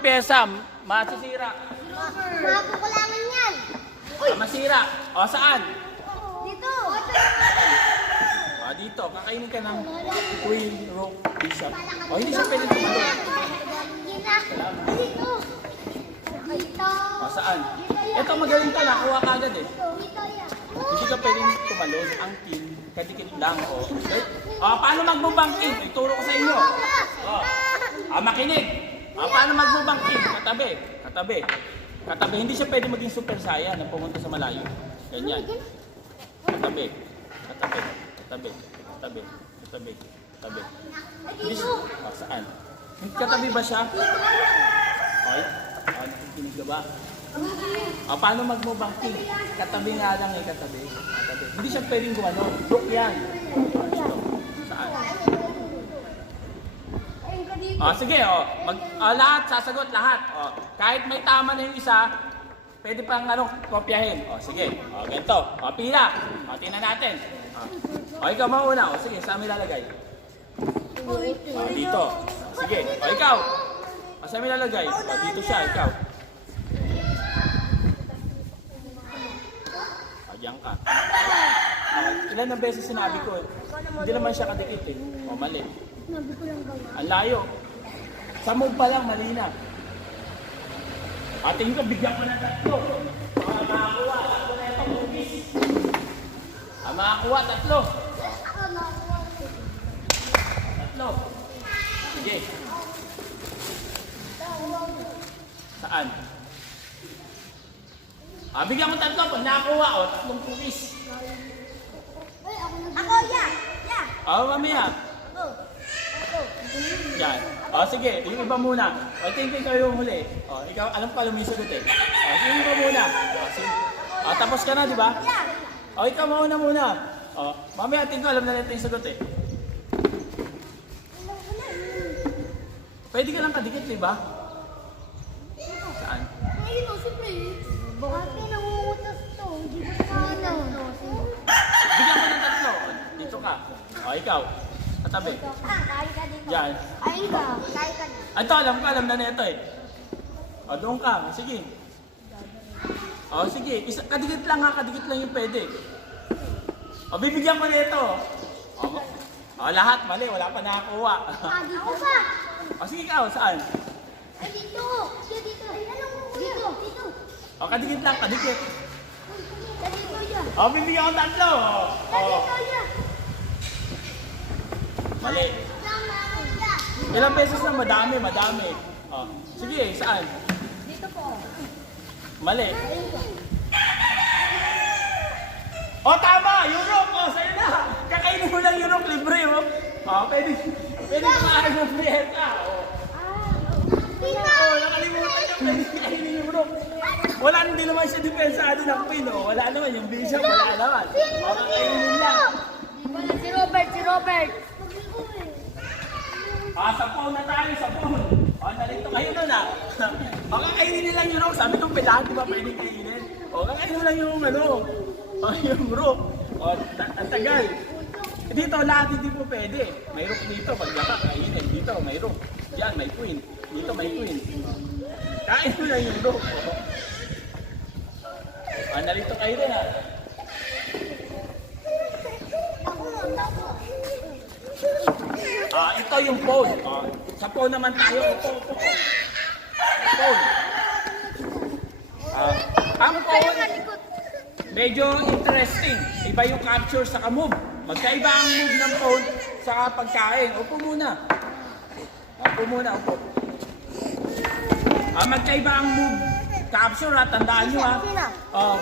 Pyesa, masisira. Makukulangan yan. Masira. O, saan? Dito. Dito. Kakainin ka ng queen, rook, bishop. O, hindi siya pwede tumalo. Dito. Dito. O, saan? Ito, magaling to. Nakuha ka agad eh. Dito yan. Hindi ka pwedeng tumalon. Ang king, kadikit lang. O, okay? Paano magbubang king? Ituro ko sa inyo. Makinig. Paano magbubang king? Katabi. Katabi. Katabi. Hindi siya pwede maging super saiyan na pumunta sa malayo. Ganyan. Katabi. Katabi. Katabi. Katabi. Katabi. Katabi. Hindi siya. Saan? Katabi ba siya? Okay. Nakikinig ka ba? Paano magmubang king? Katabi nga lang eh, katabi. Katabi. Hindi siya pwedeng gumano. Rook yan. Saan? Sige, lahat, sasagot lahat. Kahit may tama na yung isa, pwede pang kopyahin. Sige. Ganito. Pila. Tingnan natin. Ikaw mauna. Sige, saan mo ilalagay? Dito. Sige. Ikaw. Saan mo ilalagay? Dito siya, ikaw. Diyan ka. Ilan ng beses sinabi ko, hindi naman siya kadikit eh. Mali. Ang layo. Sa move pa lang, mali na. Tingin ko, bigyan ko na tatlo. Makakuha, tatlo na itong movies. Makakuha, tatlo. Tatlo. Sige. Saan? Bigyan mo tatlo. Pag nakakuha, tatlong movies. Ako, yan. Mamaya. Yan. Sige, yung iba muna. Tingin kayo yung huli. Ikaw, alam ko alam mo yung sagot eh. Yung iba muna. Sige. Tapos ka na, di ba? Ikaw muna. Mamaya tingin ko alam na nito yung sagot eh. Pwede ka lang kadikit, di ba? Saan? Ito, siyempre. Bakit nangungutas to? Hindi ko siya Bigyan mo ng tatlo. Dito ka. Ikaw. Katabi. Kain ka dito. Yan. Kain ka. Kain ka dito. Ito, alam na nito eh. Doon ka. Sige. Sige. Kadikit lang ha. Kadikit lang yung pwede. Bibigyan ko nito. Lahat mali. Wala pa nakakuha. Dito pa. Sige ikaw. Saan? Ay, dito. Dito. Dito. Kadikit lang. Kadikit. Dito yan. Bibigyan ko tatlo. Dito yan. Mali. Ilang beses na madami. Sige, saan? Dito po. Mali. Tama! Europe! Sa'yo na! Kakainin mo lang Europe, libre pwede kumain mo frieta. Nakalimutan ka, pwede kainin Europe. Wala hindi naman siya dipensado ng pin, Wala naman, yung bishop, wala naman. Kakainin lang. Si Robert. Sa phone na tayo, sa phone. Nalito kayo doon kakainin nilang Europe. Sabi nung pilahan, di ba pwede kainin? Kakainin mo lang yung yung rook. Ang tagal. Dito, lahat hindi po pwede. May rook dito, pag kainin. Dito, may rook. Yan, may queen. Dito, may queen. Kain mo lang yung rook. Nalito kayo din ito yung phone. Sa phone naman tayo. Phone. Ang phone, medyo interesting. Iba yung capture sa move. Magkaiba ang move ng phone sa pagkain. Upo muna. Upo. Magkaiba ang move capture tandaan nyo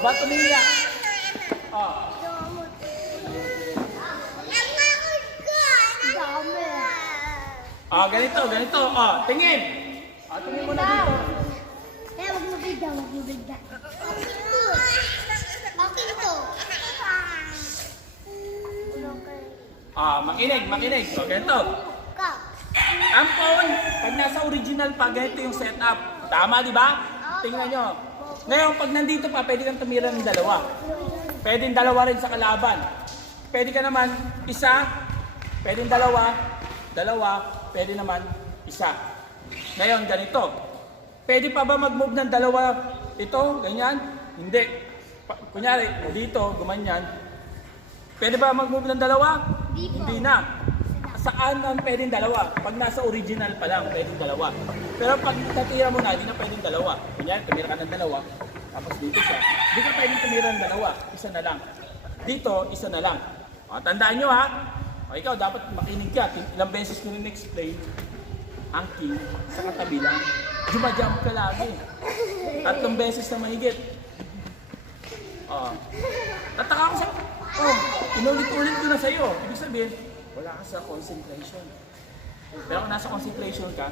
ba't umiiyak? Ganito. Tingin. Tingin mo na dito. Wag mo bigyan. Bakit to? Makinig. Ganito. Ang phone, pag nasa original pa, ganito yung setup. Tama, di ba? Tingnan nyo. Ngayon, pag nandito pa, pwede kang tumira ng dalawa. Pwedeng dalawa rin sa kalaban. Pwede ka naman isa, pwedeng dalawa, pwede naman isa. Ngayon, ganito. Pwede pa ba mag-move ng dalawa ito, ganyan? Hindi. Kunyari, dito, gumanyan. Pwede ba mag-move ng dalawa? Hindi na. Saan ang pwedeng dalawa? Pag nasa original pa lang, pwedeng dalawa. Pero pag natira mo na, hindi na pwedeng dalawa. Kunyari, tumira ka ng dalawa, tapos dito siya. Hindi ka pwedeng tumira ng dalawa, isa na lang. Dito, isa na lang. O, tandaan nyo ha, o, ikaw dapat makinig ka. Ilang beses ko rin explain ang king sa katabi lang. Jumajump ka lagi. 3 beses na mahigit. Tataka ako sa... inulit-ulit ko na sa'yo. Ibig sabihin, wala ka sa concentration. Pero kung nasa concentration ka,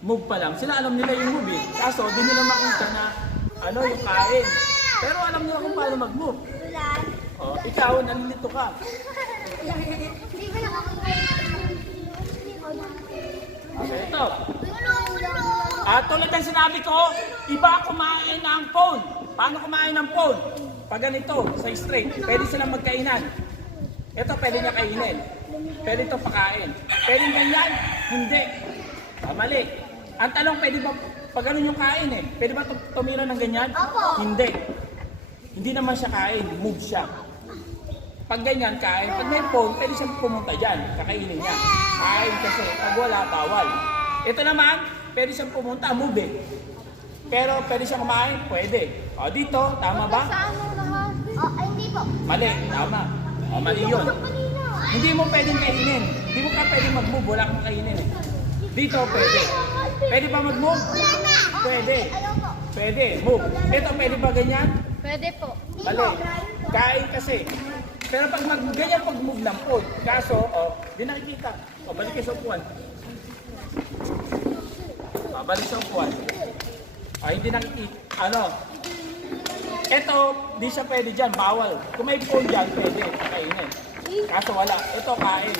move pa lang. Sila alam nila yung move eh. Kaso, di nila makita na yung kain. Pero alam nila kung paano mag-move. Ikaw, nalilito ka. Hindi ba Okay, ito. Tulad ng sinabi ko, iba kumain ng phone. Paano kumain ng phone? Pag ganito, sa straight, pwede silang magkainan. Ito pwede niya kainin. Pwede ito pakain. Pwede ganyan? Hindi. Mali. Ang tanong, pwede ba, pag ganun yung kain eh, pwede ba tumira ng ganyan? Opo. Hindi. Hindi naman siya kain, move siya. Pag ganyan kain, pag may phone, pwede siyang pumunta dyan, kakainin niya. Kain kasi, pag wala, bawal. Ito naman, pwede siyang pumunta, move eh. Pero pwede siyang kumain, pwede. Dito, tama ba? Saan mo lahat? Ay, hindi po. Mali, tama. Mali yun. Hindi mo pwedeng kainin. Hindi mo ka pwedeng mag-move, wala kang kainin eh. Dito, pwede. Pwede ba mag-move? Pwede. Pwede, move. Ito, pwede ba ganyan? Pwede po. Mali. Kain kasi. Pero pag ganyan pag-move lang po. Kaso, di nakikita. Balik kayo sa upuan. Balik sa upuan. Hindi nakikita. Ito, di siya pwede dyan. Bawal. Kung may phone dyan, pwede. Kainin. Kaso wala. Ito, kain.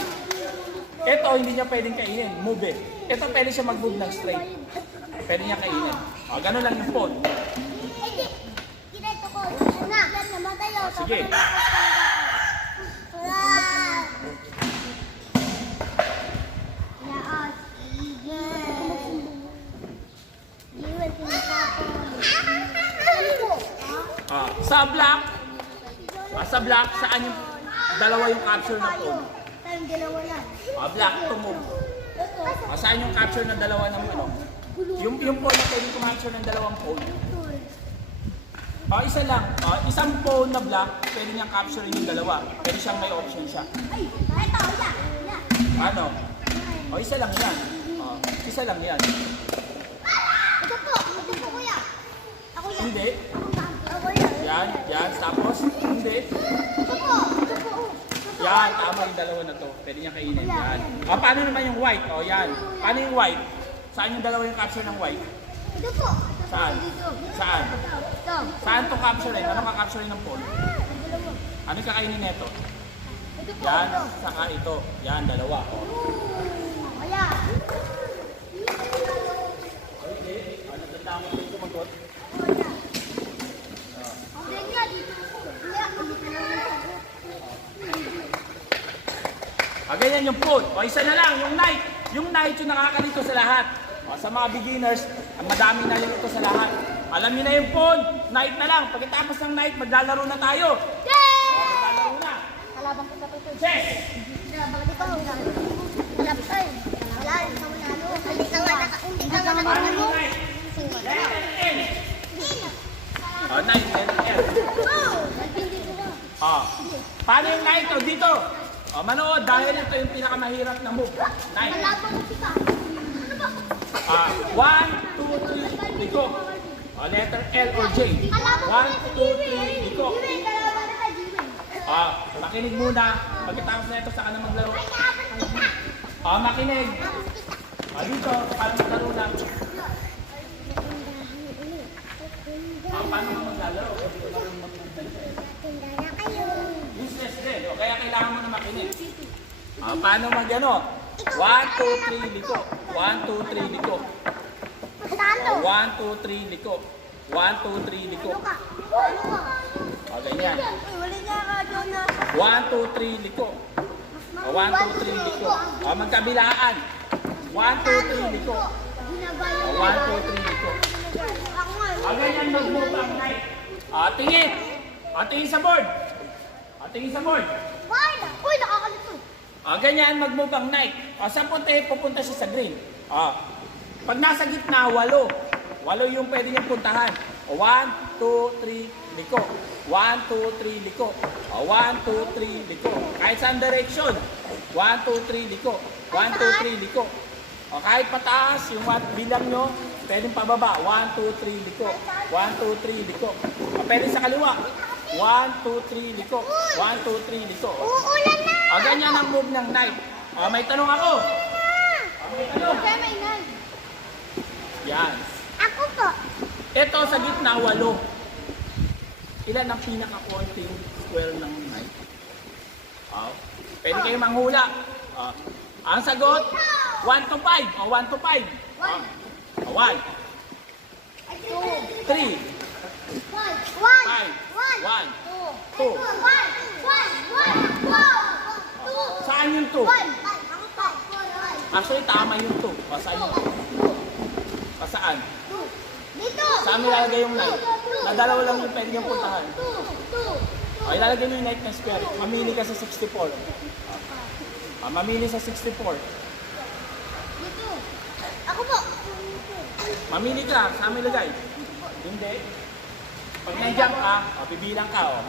Ito, hindi niya pwedeng kainin. Move eh. Ito, pwede siya mag-move ng straight. Pwede niya kainin. Ganun lang yung phone. Kinento ko. Na, namatay ako. Sige. Sa block, saan yung dalawa yung capture ng phone? Tayong dalawa lang. Block, to move. Saan yung capture ng dalawa ng yung phone na pwede capture ng dalawang phone? Isa lang. Isang phone na block, pwede niyang capture yung dalawa. Pwede siyang may option siya. Ay, ito, yan. Ano? Isa lang yan. Isa lang yan. Ito po, kuya. Ako yan. Hindi. Ako yan. Yan. Tapos, hindi. Ito po. Yan, tama yung dalawa na to. Pwede niya kainin. Yan. Paano naman yung white? Yan. Paano yung white? Saan yung dalawa yung capture ng white? Ito po. Saan? Saan? Ito. Saan to capture? Ano ka-capture ng phone? Ano yung kakainin nito? Ito po. Yan, saka ito. Yan, dalawa. Kaya. Okay. Tanda mo dito sumagot. Hindi nga dito. Ganyan yung phone. Isa na lang, yung night. Yung night yung nakakalito sa lahat. Sa mga beginners, madami na ito sa lahat. Alam niyo na yung phone, night na lang. Pagkatapos ng night, maglalaro na tayo. Maglalaro na. Kalabang kita po ito. Chess! Bakit ikaw? Kalab tayo. Wala, hindi ka manalo. Hindi ka manalo. Paano yung night? N. Night, N. Hindi ko na. Paano yung night? Dito. Manood, dahil ito yung pinakamahirap na move. Night. Kalabang kita. 1, 2, 3, liko. Letter L or J. 1, 2, 3, liko. Makinig muna. Pagkatapos na ito, saka na maglaro. Makinig. Dito, paano maglaro lang. Paano maglalaro? Useless din. Kaya kailangan mo na makinig. Paano mag-ano? 1, 2, 3, liko. 1, 2, 3, liko. 1, 2, 3, liko. 1, 2, 3, liko. Ganyan. 1, 2, 3, liko. 1, 2, 3, liko. Magkabilaan. 1, 2, 3, liko. 1, 2, 3, liko. Ganyan mag-move ang knight. Tingin. Tingin sa board. Tingin sa board. Why? Uy, nakakalito. Ganyan mag-move ang knight. Sa puti, pupunta siya sa green. Pag nasa gitna, 8. 8 yung pwede niyang puntahan. 1, 2, 3, liko. 1, 2, 3, liko. 1, 2, 3, liko. Kahit saan direction. 1, 2, 3, liko. 1, 2, 3, liko. Kahit pataas, yung bilang nyo, pwedeng pababa. 1, 2, 3, liko. 1, 2, 3, liko. Pwede sa kaliwa. 1, 2, 3, liko. 1, 2, 3, liko. Uulan na. Ganyan ang move ng knight. May tanong ako. May tanong. Okay, may nine. Yan. Ako po. Ito sa gitna, 8. Ilan ang pinaka-konting square ng knight? Pwede kayo manghula. Ang sagot, 1 to 5. 1 to 5. 1, 3, 5, 1, 1, 1, 1, 2, 2. Saan yung 2? Actually, tama yung 2. Saan yung 2? Saan? Dito. Saan mo ilalagay yung knight? Na dalawa lang yung pwede yung puntahan. Ilalagay mo yung knight ng square. Mamili ka sa 64. Mamili sa 64. Dito. Ako po. Mamili ka. Saan mo ilagay? Hindi. Pag nandiyan ka, bibilang ka.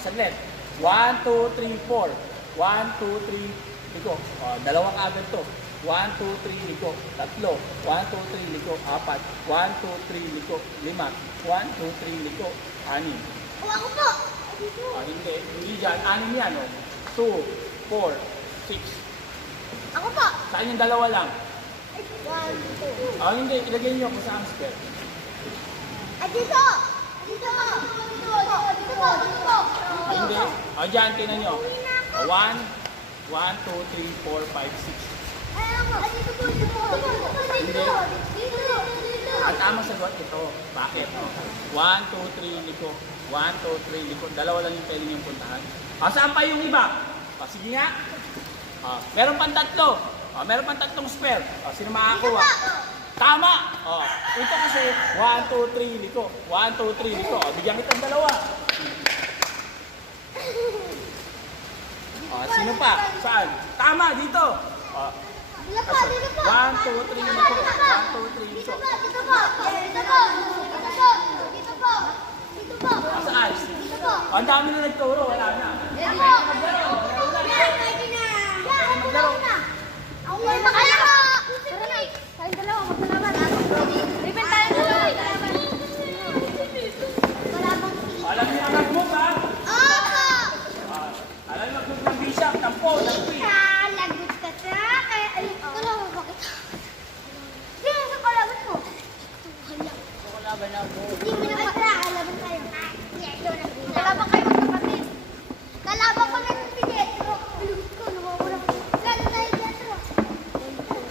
Saglit. 1, 2, 3, 4. 1, 2, 3, liko. Dalawang agad to. 1, 2, 3, liko. 3. 1, 2, 3, liko. 4. 1, 2, 3, liko. 5. 1, 2, 3, liko. 6. Ako po. Hindi. Hindi dyan. 6 yan. 2, 4, 6. Ako po. Saan yung dalawa lang? 1, 2. Hindi. Ilagay nyo kung saan square. Dito. Dito po. Dito po. Dito po. Hindi. Dyan. Tingnan nyo. 1, 1, 2, 3, 4, 5, 6. Ay, ako. Dito po. Dito po. Dito po. Dito. Dito. Ang tamang sagot ito. Bakit? 1, 2, 3, liko. 1, 2, 3, liko. Dalawa lang yung pwede niyong puntahan. Saan pa yung iba? Sige nga. Meron pang 3. Meron pang 3 square. Sino makakuha? Tama! Ito kasi 1, 2, 3, liko. 1, 2, 3, liko. Bigyan kitang dalawa. Sino pa? Saan? Tama! Dito! Dito po. Dito po. 1, 2, 3, liko. 1, 2, 3, Dito liko. po. Dito po. Dito po. Dito po. Dito po. Dito po. Saan? Dito po. Ang dami na nagturo. Wala na. Ako. Yan, ready na. Yan, maglaro na. Ako may makalaro. Tara na. Tayong dalawa, maglalaban. Ribbon tayo dalawa. Malabang pili. Alam niyo ang nag-move, ha? Opo. Alam niyo mag-move ng bishop, ng pawn, ng queen. Lagot ka sa kaya dalawa bakit? Sino sa kalaban mo? Kalaban na mo. Hindi mo na kalaban tayo. Kalaban kayo magkapatid. Kalaban ko na yung Pietro. Lugot ko, nawawala. Gano'n tayo, Pietro.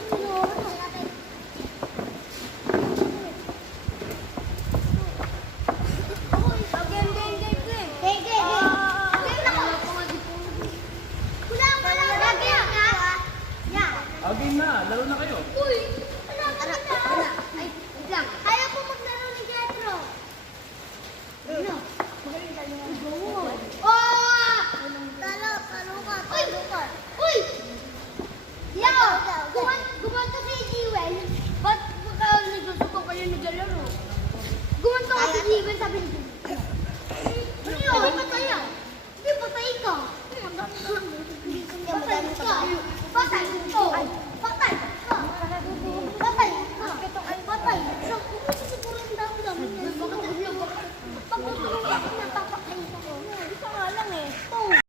Nawawala natin. Game na, laro na kayo. Uy! Tara. Ay, wait lang. Kaya po maglaro ni Pietro. Ano? Magaling tayo ng goal. Oh! Talo ka. Uy! Yako! Gumanto si Jewel. Ba't baka nagsusuko kayo naglalaro? Gumanto ka si Jewel, sabi ni